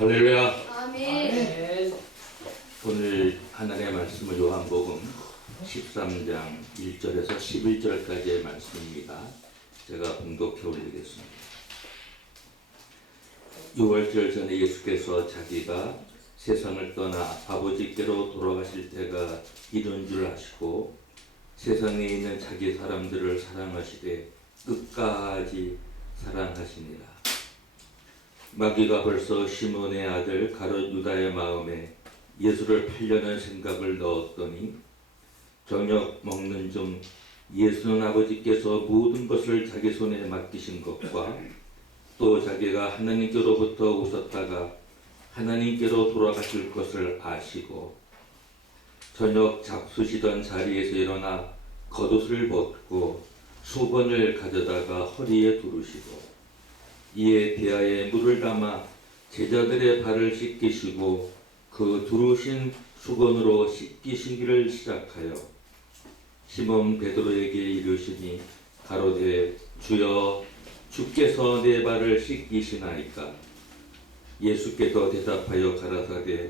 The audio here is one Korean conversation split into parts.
할렐루야. 아멘. 오늘 하나님의 말씀은 요한복음 13장 1절에서 11절까지의 말씀입니다. 제가 봉독해 올리겠습니다. 6월절 전에 예수께서 자기가 세상을 떠나 아버지께로 돌아가실 때가 이른 줄 아시고 세상에 있는 자기 사람들을 사랑하시되 끝까지 사랑하시니라. 마귀가 벌써 시몬의 아들 가룟 유다의 마음에 예수를 팔려는 생각을 넣었더니 저녁 먹는 중 예수는 아버지께서 모든 것을 자기 손에 맡기신 것과 또 자기가 하나님께로부터 오셨다가 하나님께로 돌아가실 것을 아시고 저녁 잡수시던 자리에서 일어나 겉옷을 벗고 수건을 가져다가 허리에 두르시고 이에 대야에 물을 담아 제자들의 발을 씻기시고 그 두르신 수건으로 씻기시기를 시작하여 시몬 베드로에게 이르시니 가로되 주여 주께서 내 발을 씻기시나이까. 예수께서 대답하여 가라사대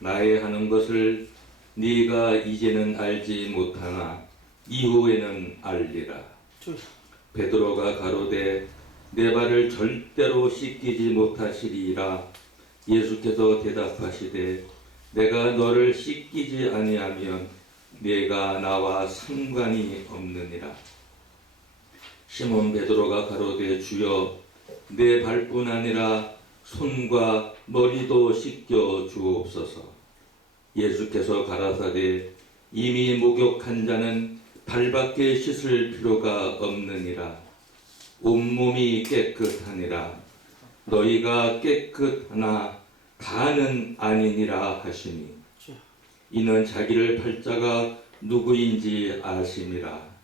나의 하는 것을 네가 이제는 알지 못하나 이후에는 알리라. 베드로가 가로되 내 발을 절대로 씻기지 못하시리이라. 예수께서 대답하시되 내가 너를 씻기지 아니하면 네가 나와 상관이 없느니라. 시몬 베드로가 가로되 주여 내 발뿐 아니라 손과 머리도 씻겨 주옵소서. 예수께서 가라사대 이미 목욕한 자는 발밖에 씻을 필요가 없느니라. 온몸이 깨끗하니라. 너희가 깨끗하나 다는 아니니라 하시니 이는 자기를 팔 자가 누구인지 아심이라.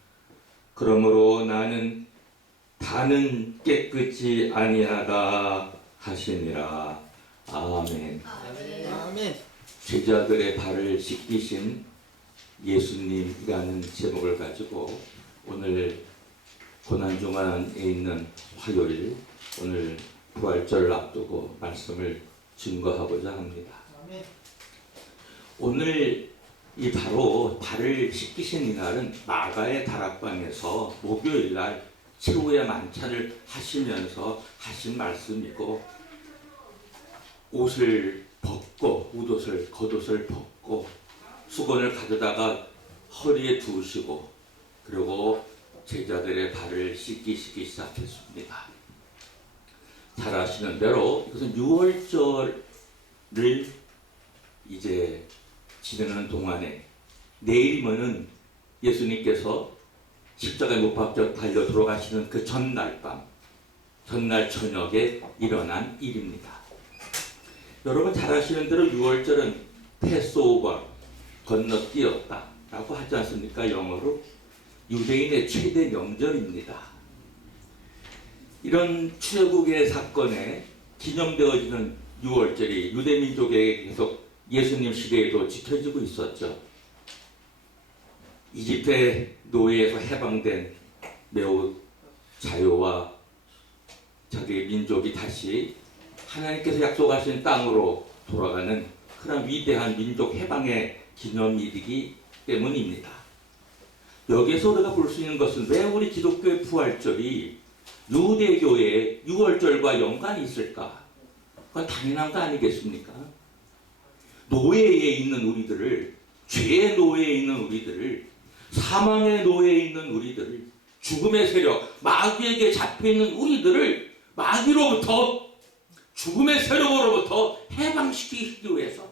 그러므로 나는 다는 깨끗이 아니하다 하시니라. 아멘. 아멘. 제자들의 발을 씻기신 예수님이라는 제목을 가지고 오늘 고난중간에 있는 화요일, 오늘 부활절을 앞두고 말씀을 증거하고자 합니다. 아멘. 오늘 이 바로 발을 씻기신 이날은 마가의 다락방에서 목요일날 최후의 만찬을 하시면서 하신 말씀이고, 옷을 벗고 웃옷을 겉옷을 벗고 수건을 가져다가 허리에 두시고 그리고 제자들의 발을 씻기시기 시작했습니다. 잘 아시는 대로 이것은 6월절을 이제 지내는 동안에 내일이면은 예수님께서 십자가에 못 박혀 달려 돌아가시는 그 전날 밤, 전날 저녁에 일어난 일입니다. 여러분 잘 아시는 대로 6월절은 패스오버, 건너뛰었다 라고 하지 않습니까? 영어로. 유대인의 최대 명절입니다. 이런 출애굽의 사건에 기념되어지는 6월절이 유대민족에게 계속 예수님 시대에도 지켜지고 있었죠. 이집트의 노예에서 해방된 매우 자유와 자기 민족이 다시 하나님께서 약속하신 땅으로 돌아가는 그런 위대한 민족 해방의 기념일이기 때문입니다. 여기에서 우리가 볼 수 있는 것은 왜 우리 기독교의 부활절이 유대교의 6월절과 연관이 있을까? 그건 당연한 거 아니겠습니까? 노예에 있는 우리들을, 죄의 노예에 있는 우리들을, 사망의 노예에 있는 우리들을, 죽음의 세력, 마귀에게 잡혀있는 우리들을 마귀로부터, 죽음의 세력으로부터 해방시키기 위해서,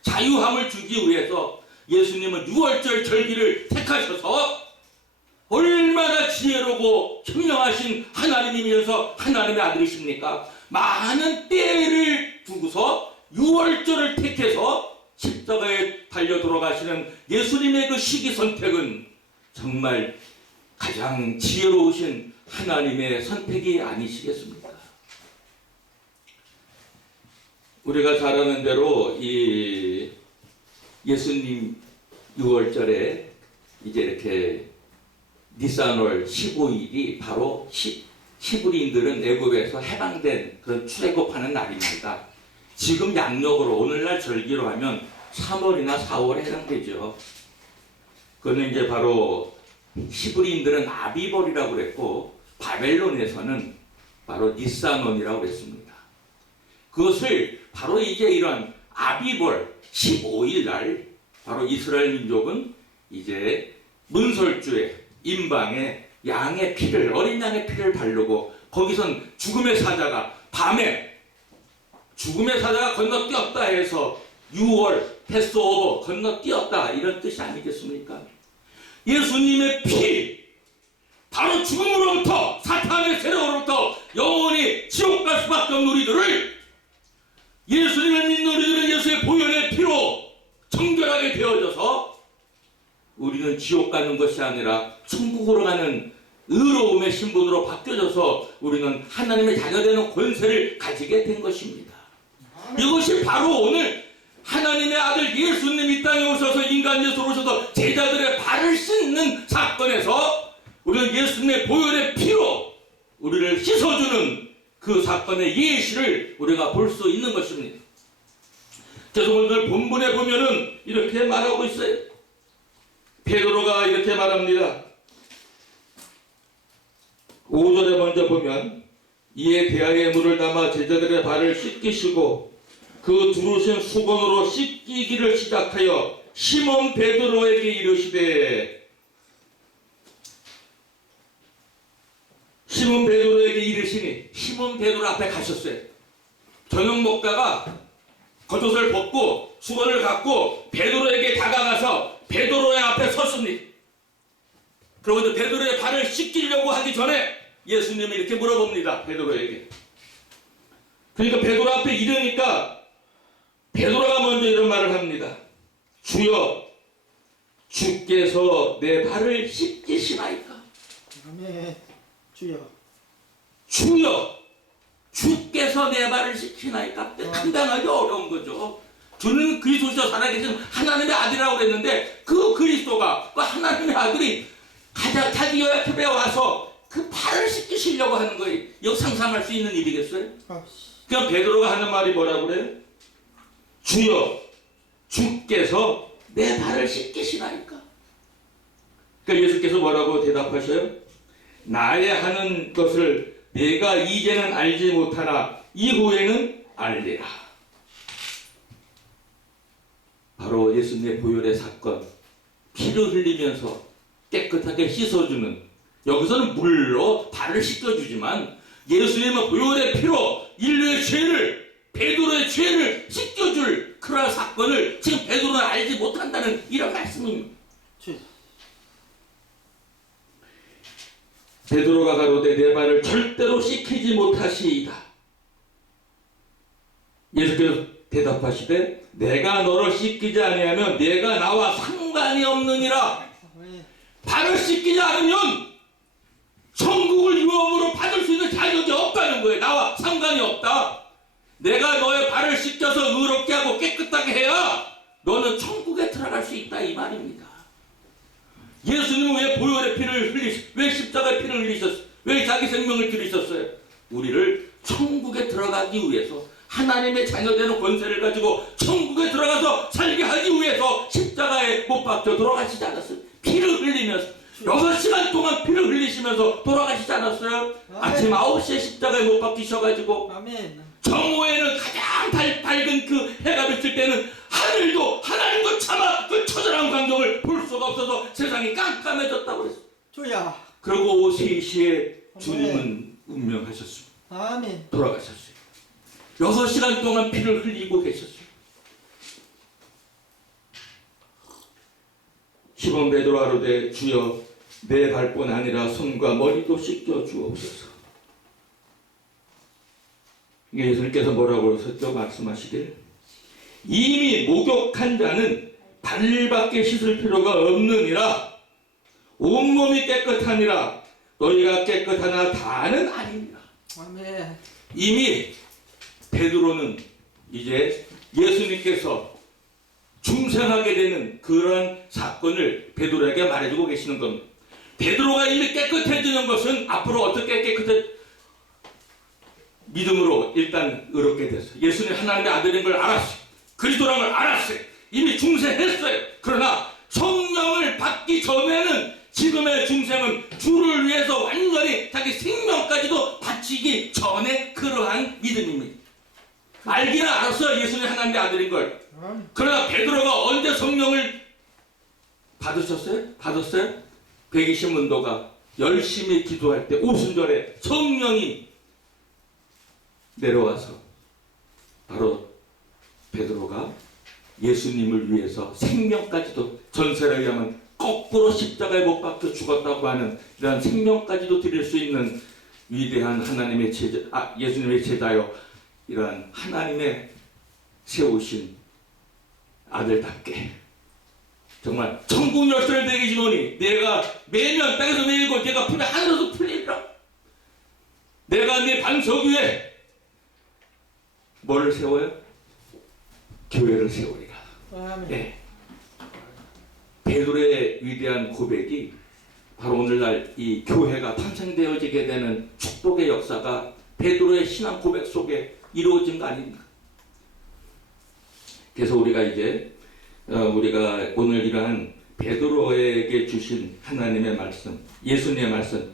자유함을 주기 위해서 예수님은 6월절 절기를 택하셔서 얼마나 지혜로고 현명하신 하나님이면서 하나님의 아들이십니까? 많은 때를 두고서 6월절을 택해서 십자가에 달려 돌아가시는 예수님의 그 시기 선택은 정말 가장 지혜로우신 하나님의 선택이 아니시겠습니까? 우리가 잘 아는 대로 이 예수님 6월절에 이제 이렇게 니산월 15일이 바로 히브리인들은 애굽에서 해방된 그런 출애굽하는 날입니다. 지금 양력으로 오늘날 절기로 하면 3월이나 4월에 해당되죠. 그거는 이제 바로 히브리인들은 아비벌이라고 그랬고 바벨론에서는 바로 니산원이라고 그랬습니다. 그것을 바로 이제 이런 아비벌 15일 날 바로 이스라엘 민족은 이제 문설주에 임방에 양의 피를 어린 양의 피를 바르고 거기선 죽음의 사자가 밤에 죽음의 사자가 건너뛰었다 해서 6월 패스오버 건너뛰었다 이런 뜻이 아니겠습니까? 예수님의 피 바로 죽음으로부터 사탄의 세력으로부터 영원히 지옥 갈 수밖에 없는 우리들을 예수님을 믿는 우리들은 예수의 보혈의 피로 정결하게 되어져서 우리는 지옥 가는 것이 아니라 천국으로 가는 의로움의 신분으로 바뀌어져서 우리는 하나님의 자녀되는 권세를 가지게 된 것입니다. 이것이 바로 오늘 하나님의 아들 예수님 이 땅에 오셔서 인간 예수로 오셔서 제자들의 발을 씻는 사건에서 우리는 예수님의 보혈의 피로 우리를 씻어주는 그 사건의 예시를 우리가 볼 수 있는 것입니다. 그래서 오늘 본문에 보면은 이렇게 말하고 있어요. 베드로가 이렇게 말합니다. 5절에 먼저 보면 이에 대하여 물을 담아 제자들의 발을 씻기시고 그 두르신 수건으로 씻기기를 시작하여 시몬 베드로에게 이르시되 시몬 베드로에게 이르시니 시몬 베드로 앞에 가셨어요. 저녁 먹다가 겉옷을 벗고 수건을 갖고 베드로에게 다가가서 베드로의 앞에 섰습니다. 그리고 이제 베드로의 발을 씻기려고 하기 전에 예수님이 이렇게 물어봅니다. 베드로에게. 그러니까 베드로 앞에 이르니까 베드로가 먼저 이런 말을 합니다. 주여, 주께서 내 발을 씻기시나이까? 아멘. 주여. 주여, 주께서 내 발을 씻기나이까? 감당하기 어려운 거죠. 주는 그리스도시여 살아계신 하나님의 아들이라고 그랬는데 그 그리스도가 그 하나님의 아들이 자기 여약집에 와서 그 발을 씻기시려고 하는 거예요. 이거 상상할 수 있는 일이겠어요? 그냥 베드로가 하는 말이 뭐라고 그래요? 주여, 주께서 내 발을 씻기시나이까? 그러니까 예수께서 뭐라고 대답하셔요? 나의 하는 것을 내가 이제는 알지 못하나 이후에는 알리라. 바로 예수님의 보혈의 사건, 피를 흘리면서 깨끗하게 씻어주는, 여기서는 물로 발을 씻겨주지만 예수님의 보혈의 피로 인류의 죄를, 베드로의 죄를 씻겨줄 그런 사건을 지금 베드로는 알지 못한다는 이런 말씀입니다. 베드로가 가로되 내 발을 절대로 씻기지 못하시이다. 예수께서 대답하시되 내가 너를 씻기지 아니하면 내가 나와 상관이 없느니라. 발을 씻기지 않으면 천국을 유업으로 받을 수 있는 자격이 없다는 거예요. 나와 상관이 없다. 내가 너의 발을 씻겨서 의롭게 하고 깨끗하게 해야 너는 천국에 들어갈 수 있다 이 말입니다. 예수님은 왜 보혈의 피를 왜 십자가의 피를 흘리셨어요? 왜 자기 생명을 드리셨어요? 우리를 천국에 들어가기 위해서, 하나님의 자녀되는 권세를 가지고 천국에 들어가서 살게 하기 위해서 십자가에 못 박혀 돌아가시지 않았어요? 피를 흘리면서 6시간 동안 피를 흘리시면서 돌아가시지 않았어요? 아침 9시에 십자가에 못 박히셔가지고 정오에는 가장 밝은 그 해가 비칠 때는 하나님도 차마 그 처절한 광경을 볼 수가 없어서 세상이 깜깜해졌다고 그랬어요. 주여. 그리고 오후 3시에 주님은 운명하셨습니다. 아멘. 돌아가셨어요. 6시간 동안 피를 흘리고 계셨어요. 시몬 베드로 가로되 주여 내 발뿐 아니라 손과 머리도 씻겨 주옵소서. 예수님께서 뭐라고 하셨죠? 말씀하시길 이미 목욕한 자는 발밖에 씻을 필요가 없느니라. 온몸이 깨끗하니라. 너희가 깨끗하나 다는 아니니라. 아멘. 이미 베드로는 이제 예수님께서 중생하게 되는 그런 사건을 베드로에게 말해주고 계시는 겁니다. 베드로가 이미 깨끗해지는 것은 앞으로 어떻게 믿음으로 일단 의롭게 됐어요. 예수님 하나님의 아들인 걸 알았어요. 그리스도라는 걸 알았어요. 이미 중생했어요. 그러나 성령을 받기 전에는 지금의 중생은 주를 위해서 완전히 자기 생명까지도 바치기 전에 그러한 믿음입니다. 알기는 알았어요. 예수님 하나님의 아들인 걸. 그러나 베드로가 언제 성령을 받으셨어요? 받았어요? 120문도가 열심히 기도할 때 오순절에 성령이 내려와서 바로 베드로가 예수님을 위해서 생명까지도 전세를 위하면 거꾸로 십자가에 못 박혀 죽었다고 하는 이러한 생명까지도 드릴 수 있는 위대한 하나님의 제자, 예수님의 제자요, 이러한 하나님의 세우신 아들답게 정말 천국 열쇠를 내게 주노니 내가 매년 땅에서 매이고 내가 풀에 하늘에서 풀리리라. 내가 네 반석 위에 뭐를 세워요? 교회를 세우리라. 아멘. 네. 베드로의 위대한 고백이 바로 오늘날 이 교회가 탄생되어지게 되는 축복의 역사가 베드로의 신앙 고백 속에 이루어진 거 아닙니까? 그래서 우리가 이제 우리가 오늘 이러한 베드로에게 주신 하나님의 말씀, 예수님의 말씀,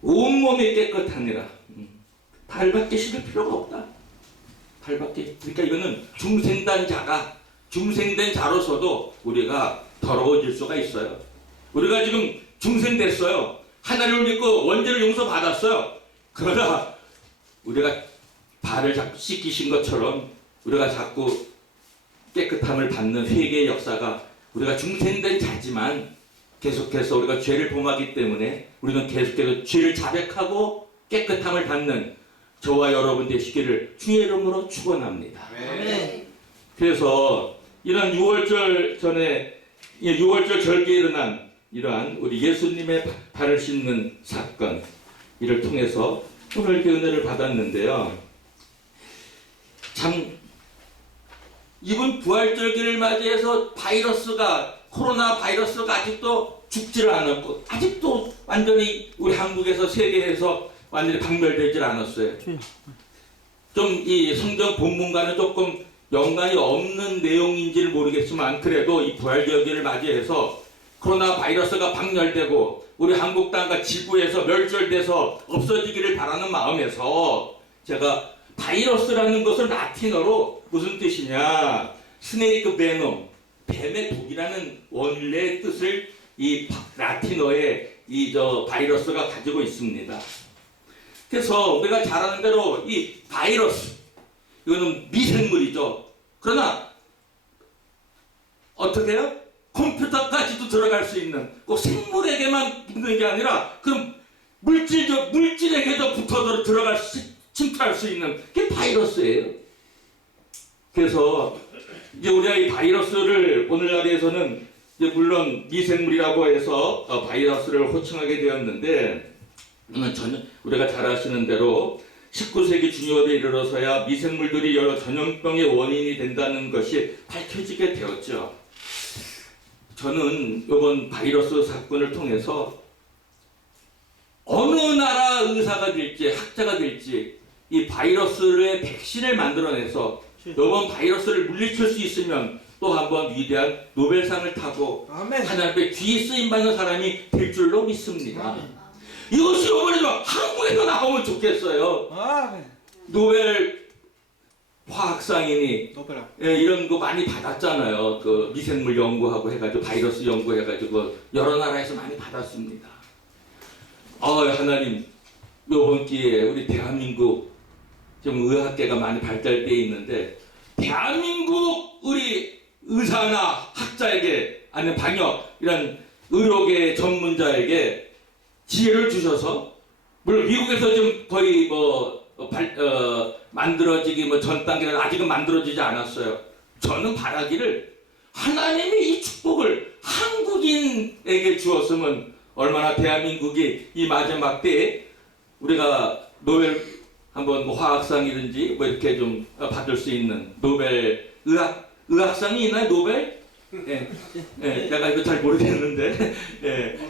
온몸이 깨끗하니라. 발밖에 씻을 필요가 없다. 발밖에. 그러니까 이거는 중생된 자로서도 우리가 더러워질 수가 있어요. 우리가 지금 중생됐어요. 하나님을 믿고 원죄를 용서받았어요. 그러나 우리가 발을 자꾸 씻기신 것처럼 우리가 자꾸 깨끗함을 받는 회개의 역사가, 우리가 중생된 자지만 계속해서 우리가 죄를 범하기 때문에 우리는 계속해서 죄를 자백하고 깨끗함을 받는 저와 여러분 되시기를 주의 이름으로 축원합니다. 아멘. 그래서 이런 6월절 전에 6월절 절기에 일어난 이러한 우리 예수님의 발을 씻는 사건, 이를 통해서 오늘 이렇게 은혜를 받았는데요. 참 이번 부활절기를 맞이해서 코로나 바이러스가 아직도 죽지를 않았고, 아직도 완전히 우리 한국에서 세계에서 완전히 박멸되질 않았어요. 좀 이 성경 본문과는 조금 연관이 없는 내용인지를 모르겠지만, 그래도 이 부활절기를 맞이해서 코로나 바이러스가 박멸되고 우리 한국 땅과 지구에서 멸절돼서 없어지기를 바라는 마음에서 제가 바이러스라는 것을 라틴어로 무슨 뜻이냐, 스네이크 베놈, 뱀의 독이라는 원래의 뜻을 이 라틴어에 바이러스가 가지고 있습니다. 그래서 우리가 잘 아는 대로 이 바이러스, 이거는 미생물이죠. 그러나 어떻게 해요? 컴퓨터까지도 들어갈 수 있는, 꼭 생물에게만 있는 게 아니라 그럼 물질에게도 붙어 침투할 수 있는 게 바이러스예요. 그래서 이제 우리가 이 바이러스를 오늘날에서는 이제 물론 미생물이라고 해서 바이러스를 호칭하게 되었는데, 우리가 잘 아시는 대로 19세기 중엽에 이르러서야 미생물들이 여러 전염병의 원인이 된다는 것이 밝혀지게 되었죠. 저는 이번 바이러스 사건을 통해서 어느 나라 의사가 될지 학자가 될지 이 바이러스의 백신을 만들어내서 이번 바이러스를 물리칠 수 있으면 또 한번 위대한 노벨상을 타고 아멘. 하나님 앞에 귀히 쓰임받는 사람이 될 줄로 믿습니다. 이것이 이번에 한국에서 나오면 좋겠어요. 아멘. 노벨 화학상이니 노벨학. 이런 거 많이 받았잖아요. 그 미생물 연구하고 해가지고 바이러스 연구해가지고 여러 나라에서 많이 받았습니다. 하나님, 이번 기회에 우리 대한민국 좀 의학계가 많이 발달되어 있는데, 대한민국 우리 의사나 학자에게, 아니면 방역 이런 의료계 전문자에게 지혜를 주셔서, 물론 미국에서 좀 거의 만들어지기 전 단계는 아직은 만들어지지 않았어요. 저는 바라기를 하나님이 이 축복을 한국인에게 주었으면 얼마나 대한민국이 이 마지막 때에 우리가 노벨 한번 화학상이든지 이렇게 좀 받을 수 있는 노벨 의학상이 있나요? 노벨? 내가 이거 잘 모르겠는데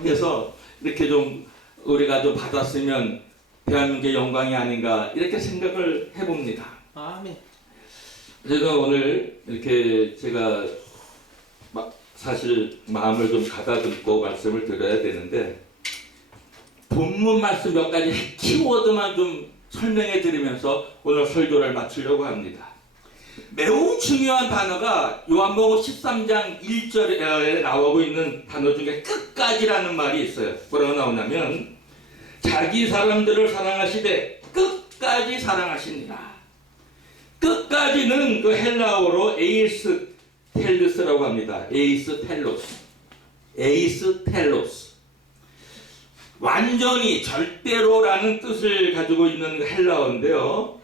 그래서 이렇게 좀 우리가 좀 받았으면 대한민국의 영광이 아닌가 이렇게 생각을 해봅니다. 아멘. 그래서 오늘 이렇게 제가 사실 마음을 좀 가다듬고 말씀을 드려야 되는데 본문 말씀 몇 가지 키워드만 좀 설명해 드리면서 오늘 설교를 마치려고 합니다. 매우 중요한 단어가 요한복음 13장 1절에 나오고 있는 단어 중에 끝까지라는 말이 있어요. 뭐라고 나오냐면 자기 사람들을 사랑하시되 끝까지 사랑하시니라. 끝까지는 그 헬라어로 에이스 텔루스라고 합니다. 에이스 텔로스. 완전히 절대로라는 뜻을 가지고 있는 헬라어인데요.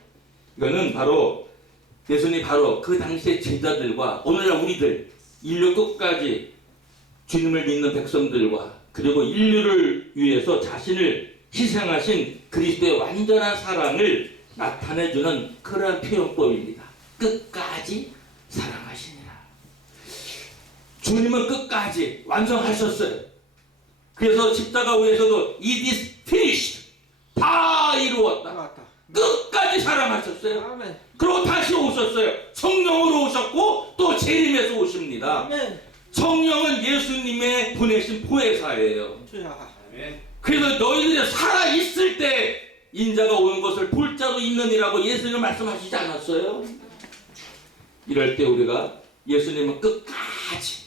이거는 바로 예수님이 바로 그 당시의 제자들과 오늘날 우리들 인류 끝까지 주님을 믿는 백성들과 그리고 인류를 위해서 자신을 희생하신 그리스도의 완전한 사랑을 나타내주는 그러한 표현법입니다. 끝까지 사랑하시니라. 주님은 끝까지 완성하셨어요. 그래서 십자가 위에서도 It is finished. 다 이루었다. 맞다. 끝까지 사랑하셨어요. 아멘. 그리고 다시 오셨어요. 성령으로 오셨고 또 재림해서 오십니다. 아멘. 성령은 예수님의 보내신 보혜사예요. 주여. 아멘. 그래서 너희들이 살아있을 때 인자가 오는 것을 볼 자도 있느니라고 예수님은 말씀하시지 않았어요? 이럴 때 우리가 예수님은 끝까지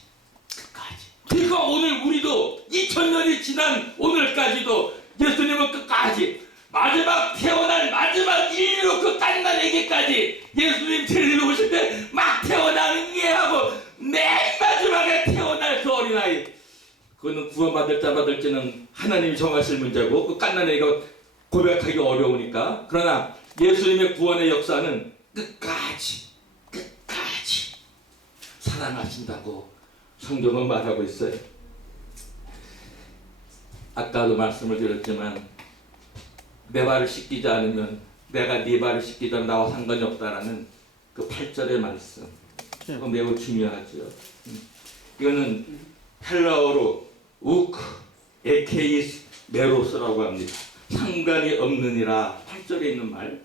그러니까 오늘 우리도 2000년이 지난 오늘까지도 예수님은 끝까지 마지막 태어날 마지막 인류 그 갓난아기까지 예수님 데리러 오실 때 막 태어나는 게 하고 맨 마지막에 태어날 그 어린아이 그거는 구원받을 자 받을지는 하나님이 정하실 문제고 그 갓난아기가 고백하기 어려우니까 그러나 예수님의 구원의 역사는 끝까지 사랑하신다고 성경은 말하고 있어요. 아까도 말씀을 드렸지만 내 발을 씻기지 않으면 내가 네 발을 씻기지 않으면 나와 상관이 없다라는 그 8절의 말씀 그거 매우 중요하죠. 이거는 헬라어로 우크 에케이스 메로스라고 합니다. 상관이 없느니라 8절에 있는 말.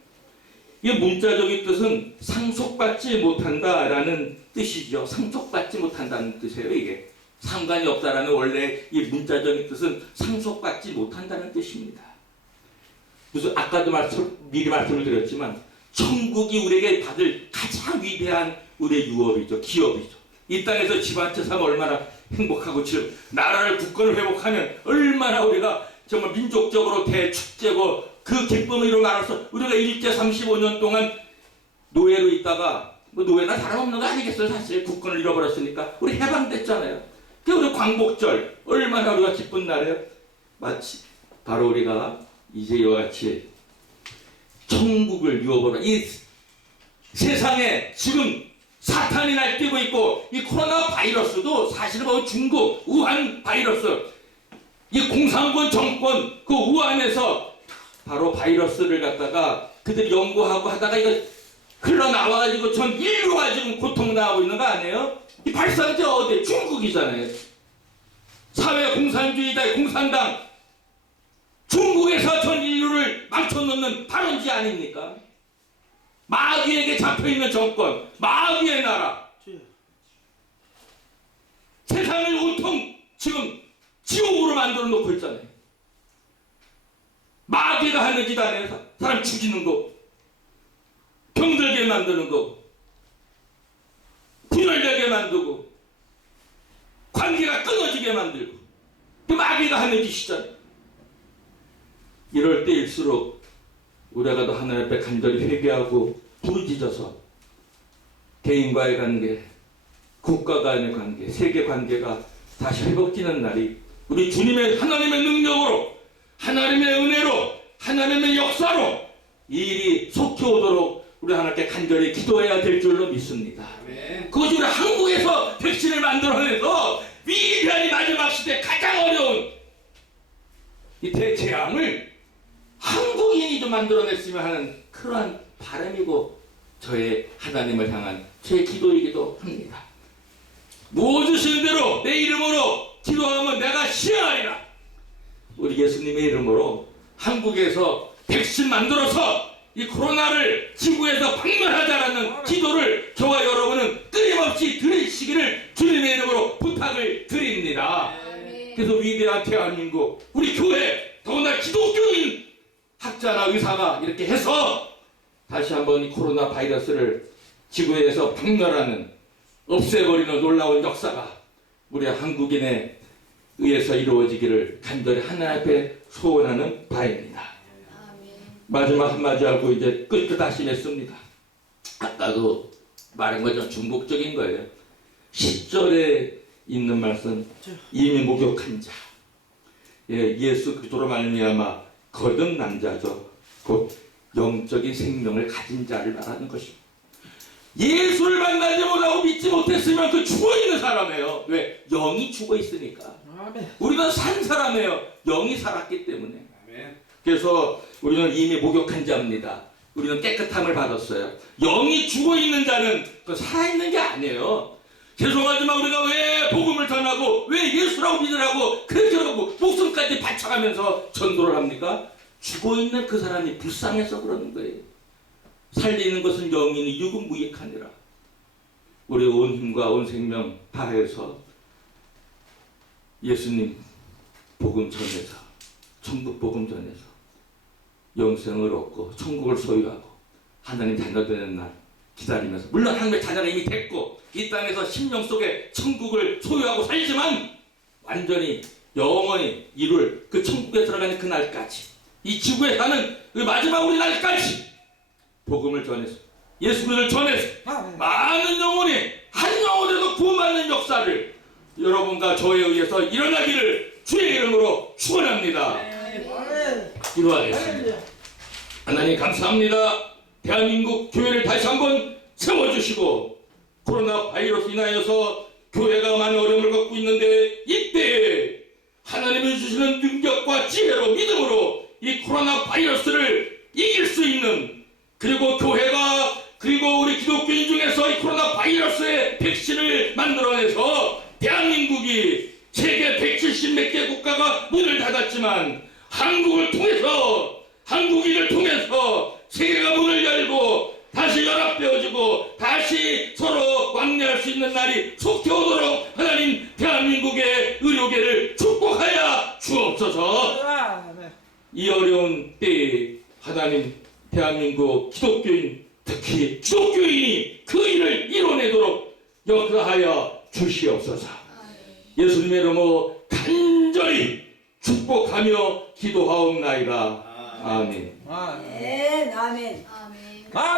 이 문자적인 뜻은 상속받지 못한다라는 뜻이죠. 상속받지 못한다는 뜻이에요. 이게 상관이 없다라는 원래 이 문자적인 뜻은 상속받지 못한다는 뜻입니다. 무슨 아까도 미리 말씀을 드렸지만 천국이 우리에게 받을 가장 위대한 우리의 유업이죠. 기업이죠. 이 땅에서 집 한 채 사면 얼마나 행복하고 지금 나라를 국권을 회복하면 얼마나 우리가 정말 민족적으로 대축제고 그 기쁨을 이루고 말아서 우리가 일제 35년 동안 노예로 있다가 뭐 노예나 다름없는 거 아니겠어요. 사실 국권을 잃어버렸으니까 우리 해방됐잖아요. 그 우리 광복절 얼마나 우리가 기쁜 날이에요. 마치 바로 우리가 이제 이와 같이 천국을 유업으로 이 세상에 지금 사탄이 날뛰고 있고 이 코로나 바이러스도 사실은 뭐 중국 우한 바이러스 이 공산권 정권 그 우한에서 바로 바이러스를 갖다가 그들이 연구하고 하다가 이거 흘러나와가지고 전 인류가 지금 고통당하고 있는 거 아니에요? 이 발상지 어디? 중국이잖아요. 사회 공산주의자 공산당 중국에서 전 인류를 망쳐놓는 발원지 아닙니까? 마귀에게 잡혀있는 정권, 마귀의 나라 주여. 세상을 온통 지금 지옥으로 만들어 놓고 있잖아요. 마귀가 하는 짓 아니에요. 사람 죽이는 거, 병들게 만드는 거, 분열되게 만들고, 관계가 끊어지게 만들고, 그 마귀가 하는 짓이잖아요. 이럴 때일수록 우리가 더 하나님 앞에 간절히 회개하고 부르짖어서 개인과의 관계, 국가 간의 관계, 세계 관계가 다시 회복되는 날이 우리 주님의 하나님의 능력으로 하나님의 은혜로 하나님의 역사로 이 일이 속히 오도록 우리 하나님께 간절히 기도해야 될 줄로 믿습니다. 아멘. 그것이 우리 한국에서 백신을 만들어내서 위대한 마지막 시대 가장 어려운 이 대재앙을 한국인이 좀 만들어냈으면 하는 그러한 바람이고 저의 하나님을 향한 제 기도이기도 합니다. 모으신 대로 내 이름으로 기도하면 내가 시행하리라. 우리 예수님의 이름으로 한국에서 백신 만들어서 이 코로나를 지구에서 박멸하자라는 기도를 저와 여러분은 끊임없이 드리시기를 주님의 이름으로 부탁을 드립니다. 그래서 위대한 대한민국, 우리 교회, 더구나 기독교인 학자나 의사가 이렇게 해서 다시 한번 이 코로나 바이러스를 지구에서 박멸하는, 없애버리는 놀라운 역사가 우리 한국인에 의해서 이루어지기를 간절히 하나님 앞에 소원하는 바입니다. 마지막 한마디 하고 이제 끝을 다시 맺습니다. 아까도 말한 것처럼 중복적인 거예요. 10절에 있는 말씀, 이미 목욕한 자, 예수 그리스도로 말미암아 거듭난 자죠. 곧 영적인 생명을 가진 자를 말하는 것입니다. 예수를 만나지 못하고 믿지 못했으면 그 죽어있는 사람이에요. 왜? 영이 죽어있으니까. 아멘. 우리는 산 사람이에요. 영이 살았기 때문에. 그래서 우리는 이미 목욕한 자입니다. 우리는 깨끗함을 받았어요. 영이 죽어있는 자는 그 살아있는 게 아니에요. 죄송하지만 우리가 왜 복음을 전하고 왜 예수라고 믿으라고 그렇게 하고 목숨까지 바쳐가면서 전도를 합니까? 죽어있는 그 사람이 불쌍해서 그러는 거예요. 살리는 것은 영이니 육은 무익하니라. 우리 온 힘과 온 생명 다해서 예수님 복음 전해서, 천국 복음 전해서 영생을 얻고 천국을 소유하고 하나님 자녀 되는 날 기다리면서, 물론 하나님의 자녀가 이미 됐고 이 땅에서 심령 속에 천국을 소유하고 살지만 완전히 영원히 이룰 그 천국에 들어가는 그 날까지, 이 지구에 사는 그 마지막 우리 날까지 복음을 전해서, 예수 그리스도를 전해서 많은 영혼이 한 영혼에도 구원받는 역사를 여러분과 저에 의해서 일어나기를 주의 이름으로 축원합니다. 기도하겠습니다. 하나님 감사합니다. 대한민국 교회를 다시 한번 세워주시고, 코로나 바이러스 인하여서 교회가 많은 어려움을 겪고 있는데 이때에 하나님이 주시는 능력과 지혜로 믿음으로 이 코로나 바이러스를 이길 수 있는, 그리고 교회가, 그리고 우리 기독교인 중에서 이 코로나 바이러스의 백신을 만들어내서 대한민국이 세계 170몇 개 국가가 문을 닫았지만 한국을 통해서, 한국인을 통해서 세계가 문을 열고 다시 연합되어지고 다시 서로 왕래할 수 있는 날이 속히 오도록 하나님 대한민국의 의료계를 축복하여 주옵소서. 이 어려운 때에 하나님 대한민국 기독교인, 특히 기독교인이 그 일을 이뤄내도록 역사하여 주시옵소서. 예수님의 이름으로 간절히 축복하며 기도하옵나이다. 아멘. 아멘. 아멘. 아멘. 아멘.